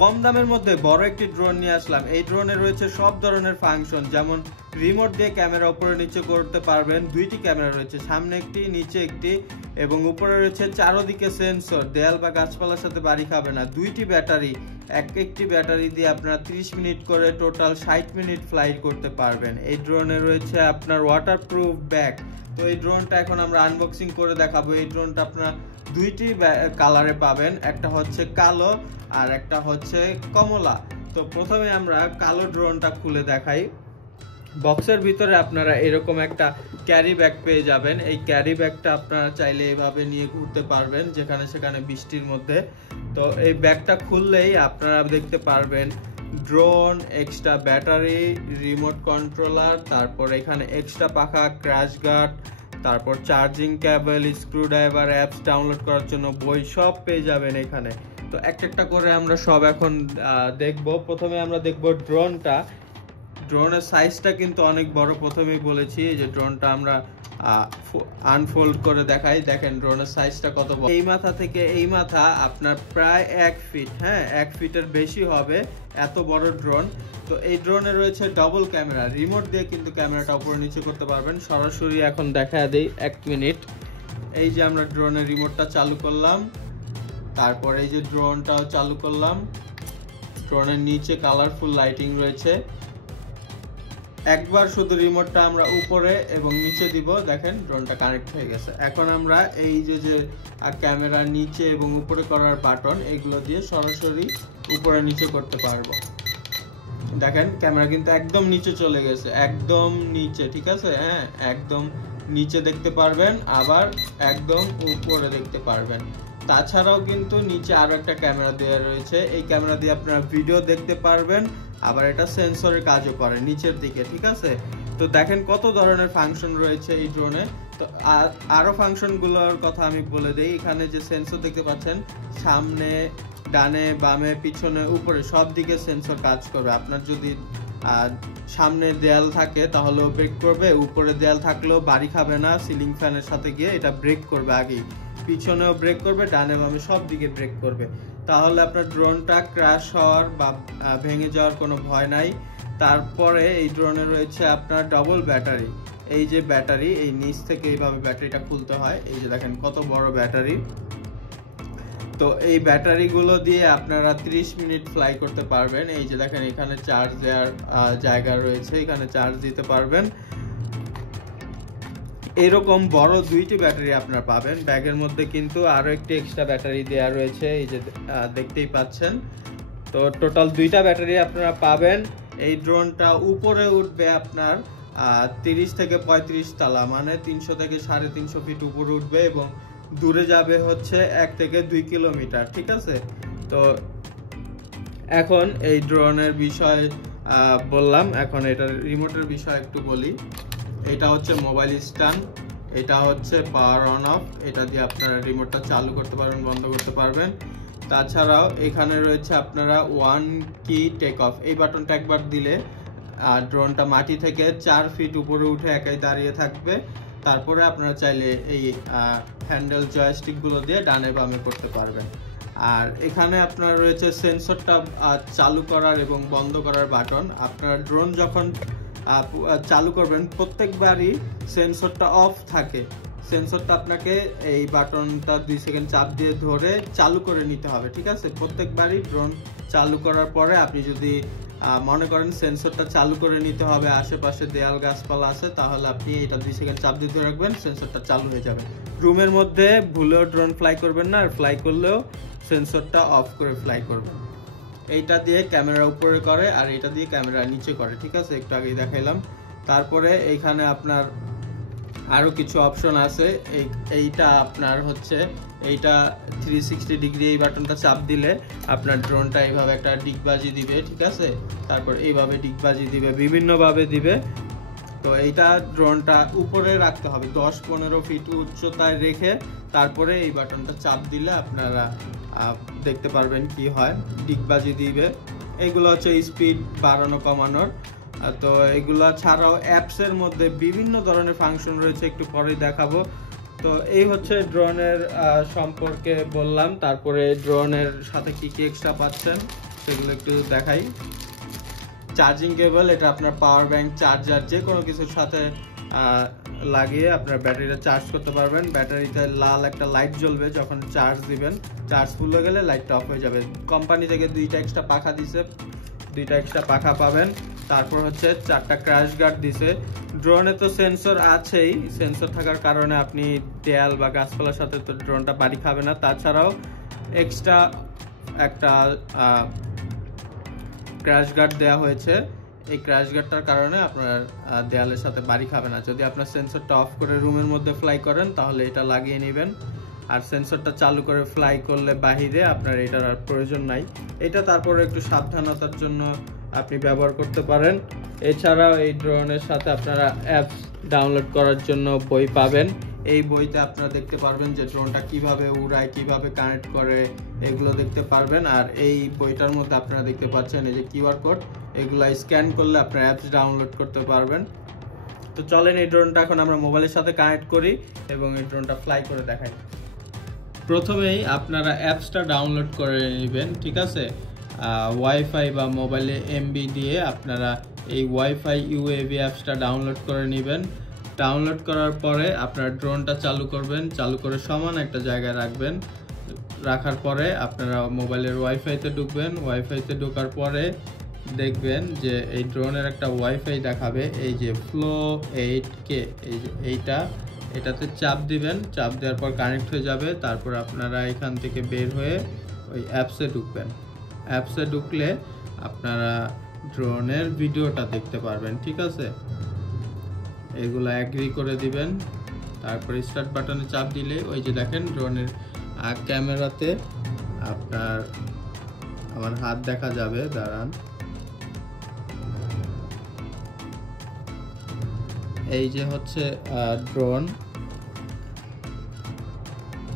কম দামের মধ্যে বড় একটি ড্রোন নিয়ে আসলাম। এই ড্রোনে রয়েছে সব ধরনের ফাংশন, যেমন রিমোট দিয়ে ক্যামেরা উপরে নিচে করতে পারবেন। দুইটি ক্যামেরা রয়েছে, সামনে একটি নিচে একটি, এবং উপরে রয়েছে চারদিকে সেন্সর। দেয়াল বা গাছপালার সাথে বাড়ি খাবে না। দুইটি ব্যাটারি, একটি ব্যাটারি দিয়ে আপনারা 30 মিনিট করে টোটাল 60 মিনিট ফ্লাইট করতে পারবেন। এই ড্রোনে রয়েছে আপনার ওয়াটারপ্রুফ ব্যাগ। তো এই ড্রোনটা এখন আমরা আনবক্সিং করে দেখাবো। এই ড্রোনটা আপনারা দুইটি কালারে পাবেন, একটা হচ্ছে কালো আর একটা হচ্ছে কমলা। তো প্রথমে আমরা কালো ড্রোনটা খুলে দেখাই। বক্সের ভিতরে আপনারা এরকম একটা ক্যারি ব্যাগ পেয়ে যাবেন। এই ক্যারি ব্যাগটা আপনারা চাইলে এভাবে নিয়ে ঘুরতে পারবেন যেখানে সেখানে বৃষ্টির মধ্যে। তো এই ব্যাগটা খুললেই আপনারা দেখতে পারবেন drone, extra battery, remote controller, তারপর এখানে এক্সট্রা পাখা, ক্র্যাশ গার্ড, তারপর charging cable, screwdriver, apps download করার জন্য বই, সব পেয়ে যাবেন এখানে। তো একটা করে আমরা সব এখন দেখব। প্রথমে আমরা দেখব ড্রোনটা। ড্রোনের সাইজটা কিন্তু অনেক বড়, প্রথমেই বলেছি যে ড্রোনটা আমরা আনফোল্ড করে দেখাই। দেখেন ড্রোনের সাইজটা কত বড়। এই মাথা থেকে এই মাথা আপনার প্রায় 1 ফিট, হ্যাঁ 1 ফিটের বেশি হবে, এত বড় ড্রোন। তো এই ড্রোনে রয়েছে ডবল ক্যামেরা, রিমোট দিয়ে কিন্তু ক্যামেরাটা উপরে নিচে করতে পারবেন। সরাসরি এখন দেখা দেই 1 মিনিট। এই যে আমরা ড্রোনের রিমোটটা চালু করলাম, তারপর এই যে ড্রোনটাও চালু করলাম। ড্রোনের নিচে কালারফুল লাইটিং রয়েছে। একবার শুধু রিমোটটা আমরা উপরে এবং নিচে দিব, দেখেন ড্রোনটা কানেক্ট হয়ে গেছে। এখন আমরা এই যে ক্যামেরা নিচে এবং উপরে করার বাটন, এগুলো দিয়ে সরাসরি উপরে নিচে করতে পারবো। দেখেন ক্যামেরা কিন্তু একদম নিচে চলে গেছে, একদম নিচে, ঠিক আছে, হ্যাঁ একদম নিচে দেখতে পারবেন, আবার একদম উপরে দেখতে পারবেন। তাছাড়াও কিন্তু নিচে আরো একটা ক্যামেরা দেওয়া রয়েছে। এই ক্যামেরা দিয়ে আপনারা ভিডিও দেখতে পারবেন, আবার এটা সেন্সরের কাজও করে নিচের দিকে, ঠিক আছে। তো দেখেন কত ধরনের ফাংশন রয়েছে এই ড্রোনে। তো আরো ফাংশনগুলোর কথা আমি বলে দেই। এখানে যে সেন্সর দেখতে পাচ্ছেন, সামনে, ডানে, বামে, পিছনে, উপরে সব দিকে সেন্সর কাজ করবে। আপনার যদি সামনে দেয়াল থাকে তাহলেও ব্রেক করবে, উপরে দেয়াল থাকলেও বাড়ি খাবে না, সিলিং ফ্যানের সাথে গিয়ে এটা ব্রেক করবে আগেই, পিছনেও ব্রেক করবে, ডানে বামে সব দিকে ব্রেক করবে। তাহলে আপনার ড্রোনটা ক্র্যাশ হওয়ার বা ভেঙে যাওয়ার কোনো ভয় নাই। তারপরে এই ড্রোনে রয়েছে আপনার ডবল ব্যাটারি। এই যে ব্যাটারি, এই নিচ থেকে এইভাবে ব্যাটারিটা খুলতে হয়। এই যে দেখেন কত বড় ব্যাটারি। তো এই ব্যাটারিগুলো দিয়ে আপনারা 30 মিনিট ফ্লাই করতে পারবেন। এই যে দেখেন এখানে চার্জ দেওয়ার জায়গা রয়েছে, এখানে চার্জ দিতে পারবেন। এরকম বড় দুইটি ব্যাটারি আপনারা পাবেন। ব্যাগের মধ্যে কিন্তু আরো একটি এক্সট্রা ব্যাটারি দেওয়া রয়েছে, এই যে দেখতেই পাচ্ছেন। তো টোটাল দুইটা ব্যাটারি আপনারা পাবেন। এই ড্রোনটা উপরে উঠবে আপনার 30 থেকে 35 তলা, মানে 300 থেকে 350 ফিট উপরে উঠবে, এবং দূরে যাবে হচ্ছে 1 থেকে 2 কিলোমিটার, ঠিক আছে। তো এখন এই ড্রোনের বিষয় বললাম, এখন এটার রিমোটের বিষয় একটু বলি। এটা হচ্ছে মোবাইল স্ট্যান্ড, এটা হচ্ছে পাওয়ার অন অফ, এটা দিয়ে আপনারা রিমোটটা চালু করতে পারবেন, বন্ধ করতে পারবেন। তাছাড়াও এখানে রয়েছে আপনারা 1 কি টেক অফ, এই বাটনটা একবার দিলে ড্রোনটা মাটি থেকে 4 ফিট উপরে উঠে একাই দাঁড়িয়ে থাকবে। তারপরে আপনারা চাইলে এই হ্যান্ডেল জয়স্টিকগুলো দিয়ে ডানে বামে করতে পারবেন। আর এখানে আপনার রয়েছে সেন্সরটা চালু করার এবং বন্ধ করার বাটন। আপনারা ড্রোন যখন চালু করবেন প্রত্যেকবারই সেন্সরটা অফ থাকে, সেন্সরটা আপনাকে এই বাটনটা 2 সেকেন্ড চাপ দিয়ে ধরে চালু করে নিতে হবে, ঠিক আছে। প্রত্যেকবারই ড্রোন চালু করার পরে আপনি যদি মনে করেন সেন্সরটা চালু করে নিতে হবে, আশেপাশে দেয়াল গাছপালা আছে, তাহলে আপনি এটা 2 সেকেন্ড চাপ দিয়ে ধরে রাখবেন, সেন্সরটা চালু হয়ে যাবে। রুমের মধ্যে ভুলেও ড্রোন ফ্লাই করবেন না, আর ফ্লাই করলেও সেন্সরটা অফ করে ফ্লাই করবেন। এইটা দিয়ে ক্যামেরা উপরে করে আর এটা দিয়ে ক্যামেরা নিচে করে, ঠিক আছে, একটু আগেই দেখাইলাম। তারপরে এইখানে আপনার আরো কিছু অপশন আছে। এইটা আপনার হচ্ছে এইটা 360 ডিগ্রি, এই বাটনটা চাপ দিলে আপনার ড্রোনটা এইভাবে একটা ডিগবাজি দিবে, ঠিক আছে। তারপর এইভাবে ডিগবাজি দিবে, বিভিন্নভাবে দিবে। তো এইটা ড্রোনটা উপরে রাখতে হবে 10-15 ফিট উচ্চতায় রেখে, তারপরে এই বাটনটা চাপ দিলে আপনারা দেখতে পারবেন কি হয়, ডিগবাজি দিবে। এগুলো হচ্ছে স্পিড বাড়ানো কমানোর। তো এগুলা ছাড়াও অ্যাপসের মধ্যে বিভিন্ন ধরনের ফাংশন রয়েছে, একটু পরেই দেখাবো। তো এই হচ্ছে ড্রোনের সম্পর্কে বললাম। তারপরে ড্রোনের সাথে কি কি এক্সট্রা পাচ্ছেন সেগুলো একটু দেখাই। চার্জিং কেবল, এটা আপনার পাওয়ার ব্যাংক, চার্জার যে কোনো কিছুর সাথে লাগিয়ে আপনার ব্যাটারিটা চার্জ করতে পারবেন। ব্যাটারিতে লাল একটা লাইট জ্বলবে যখন চার্জ দিবেন, চার্জ ফুল হয়ে গেলে লাইটটা অফ হয়ে যাবে। কোম্পানি থেকে 2টা এক্সট্রা পাখা দিছে, 2টা এক্সট্রা পাখা পাবেন। তারপর হচ্ছে 4টা ক্র্যাশ গার্ড দিছে। ড্রোনে তো সেন্সর আছেই, সেন্সর থাকার কারণে আপনি দেয়াল বা গাছপালার সাথে তো ড্রোনটা বাড়ি খাবে না। তাছাড়াও এক্সট্রা একটা ক্র্যাশ গার্ড দেওয়া হয়েছে। এই ক্র্যাশ গার্ডটার কারণে আপনার দেয়ালের সাথে বাড়ি খাবে না। যদি আপনার সেন্সরটা অফ করে রুমের মধ্যে ফ্লাই করেন তাহলে এটা লাগিয়ে নেবেন, আর সেন্সরটা চালু করে ফ্লাই করলে বাহিরে আপনার এটার আর প্রয়োজন নাই। এটা তারপরে একটু সাবধানতার জন্য আপনি ব্যবহার করতে পারেন। এছাড়াও এই ড্রোনের সাথে আপনারা অ্যাপস ডাউনলোড করার জন্য বই পাবেন। এই বইতে আপনারা দেখতে পারবেন যে ড্রোনটা কিভাবে উড়ায়, কিভাবে কানেক্ট করে, এগুলো দেখতে পারবেন। আর এই বইটার মধ্যে আপনারা দেখতে পাচ্ছেন এই যে কিউআর কোড, এগুলো স্ক্যান করলে আপনারা অ্যাপস ডাউনলোড করতে পারবেন। তো চলেন এই ড্রোনটা এখন আমরা মোবাইলের সাথে কানেক্ট করি এবং এই ড্রোনটা ফ্লাই করে দেখাই। প্রথমেই আপনারা অ্যাপসটা ডাউনলোড করে নেবেন, ঠিক আছে। ওয়াইফাই বা মোবাইলে এমবি দিয়ে আপনারা এই ওয়াইফাই ইউএভি অ্যাপসটা ডাউনলোড করে নেবেন। ডাউনলোড করার পরে আপনার ড্রোনটা চালু করবেন, চালু করে সমান একটা জায়গায় রাখবেন। রাখার পরে আপনারা মোবাইলের ওয়াইফাইতে ঢুকবেন। ওয়াইফাইতে ঢোকার পরে দেখবেন যে এই ড্রোনের একটা ওয়াইফাই দেখাবে, এই যে ফ্লো 8K, এই যে এটাতে চাপ দিবেন। চাপ দেওয়ার পর কানেক্ট হয়ে যাবে। তারপর আপনারা এখান থেকে বের হয়ে ওই অ্যাপসে ঢুকবেন। অ্যাপসে ঢুকলে আপনারা ড্রোনের ভিডিওটা দেখতে পারবেন, ঠিক আছে। এগুলো অ্যাগ্রি করে দিবেন। তারপর স্টার্ট বাটনে চাপ দিলে ওই যে দেখেন ড্রোনের ক্যামেরাতে আমার হাত দেখা যাবে। দাঁড়ান, এই যে হচ্ছে ড্রোন,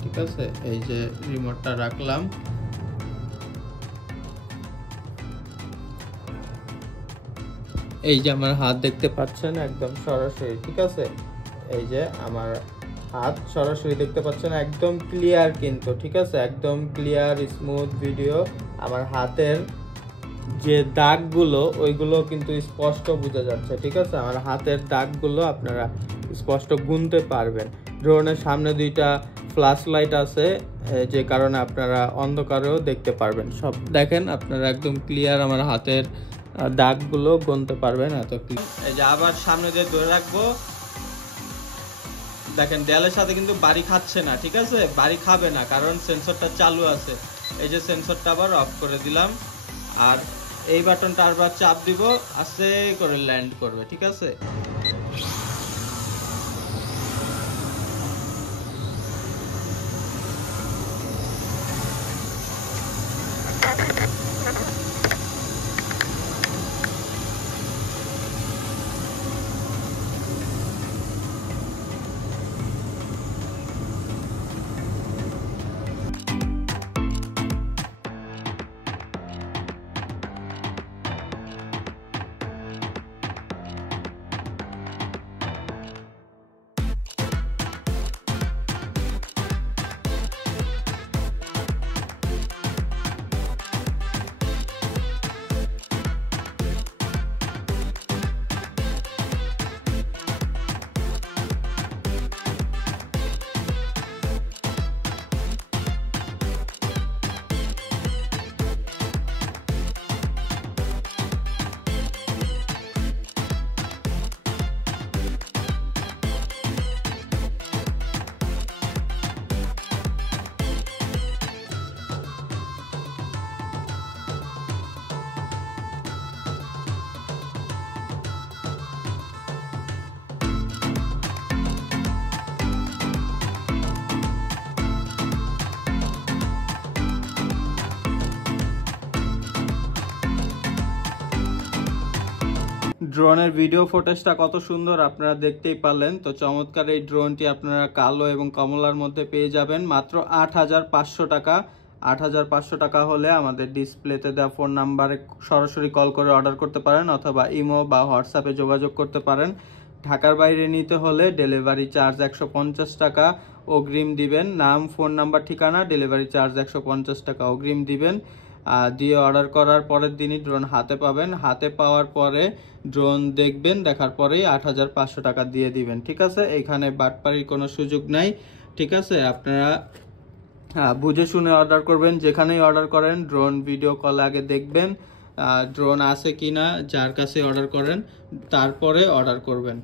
ঠিক আছে। এই যে রিমোটটা রাখলাম, এই যে আমার হাত দেখতে পাচ্ছেন একদম সরাসরি, ঠিক আছে। এই যে আমার হাত সরাসরি দেখতে পাচ্ছেন, একদম ক্লিয়ার কিন্তু, ঠিক আছে। একদম ক্লিয়ার স্মুথ ভিডিও। আমার হাতের যে দাগগুলো ওইগুলো কিন্তু স্পষ্ট বোঝা যাচ্ছে, ঠিক আছে। আমার হাতের দাগগুলো আপনারা স্পষ্ট গুনতে পারবেন। ড্রোনের সামনে 2টা ফ্ল্যাশ লাইট আছে, যে কারণে আপনারা অন্ধকারেও দেখতে পারবেন। সব দেখেন আপনারা একদম ক্লিয়ার আমার হাতের দাগগুলো গুনতে পারবেন, এত ক্লিয়ার। এই যে আবার সামনে দিয়ে ধরে রাখবো, দেখেন দেয়ালের সাথে কিন্তু বাড়ি খাচ্ছে না, ঠিক আছে। বাড়ি খাবে না কারণ সেন্সরটা চালু আছে। এই যে সেন্সরটা আবার অফ করে দিলাম, আর এই বাটনটা আবার চাপ দিব, আস্তে করে ল্যান্ড করবে, ঠিক আছে। ড্রোনের ভিডিও ফুটেজটা কত সুন্দর আপনারা দেখতেই পারলেন। তো চমৎকার এই ড্রোনটি আপনারা কালো এবং কমলার মধ্যে পেয়ে যাবেন মাত্র ৮৫০০ টাকা। ৮৫০০ টাকা হলে আমাদের ডিসপ্লেতে দেওয়া ফোন নাম্বারে সরাসরি কল করে অর্ডার করতে পারেন, অথবা ইমো বা হোয়াটসঅ্যাপে যোগাযোগ করতে পারেন। ঢাকার বাইরে নিতে হলে ডেলিভারি চার্জ ১৫০ টাকা অগ্রিম দিবেন। নাম, ফোন নাম্বার, ঠিকানা, ডেলিভারি চার্জ ১৫০ টাকা অগ্রিম দিবেন। দিয়ে অর্ডার করার পরের দিনই ড্রোন হাতে পাবেন। হাতে পাওয়ার পরে ড্রোন দেখবেন, দেখার পরেই 8,500 টাকা দিয়ে দিবেন। ঠিক আছে, এখানে বাটপাড়ির কোনো সুযোগ নাই। ঠিক আছে, আপনারা বুঝে শুনে অর্ডার করবেন। যেখানেই অর্ডার করেন ড্রোন ভিডিও কল আগে দেখবেন ড্রোন আছে কিনা, যার কাছে অর্ডার করেন তারপরে অর্ডার করবেন।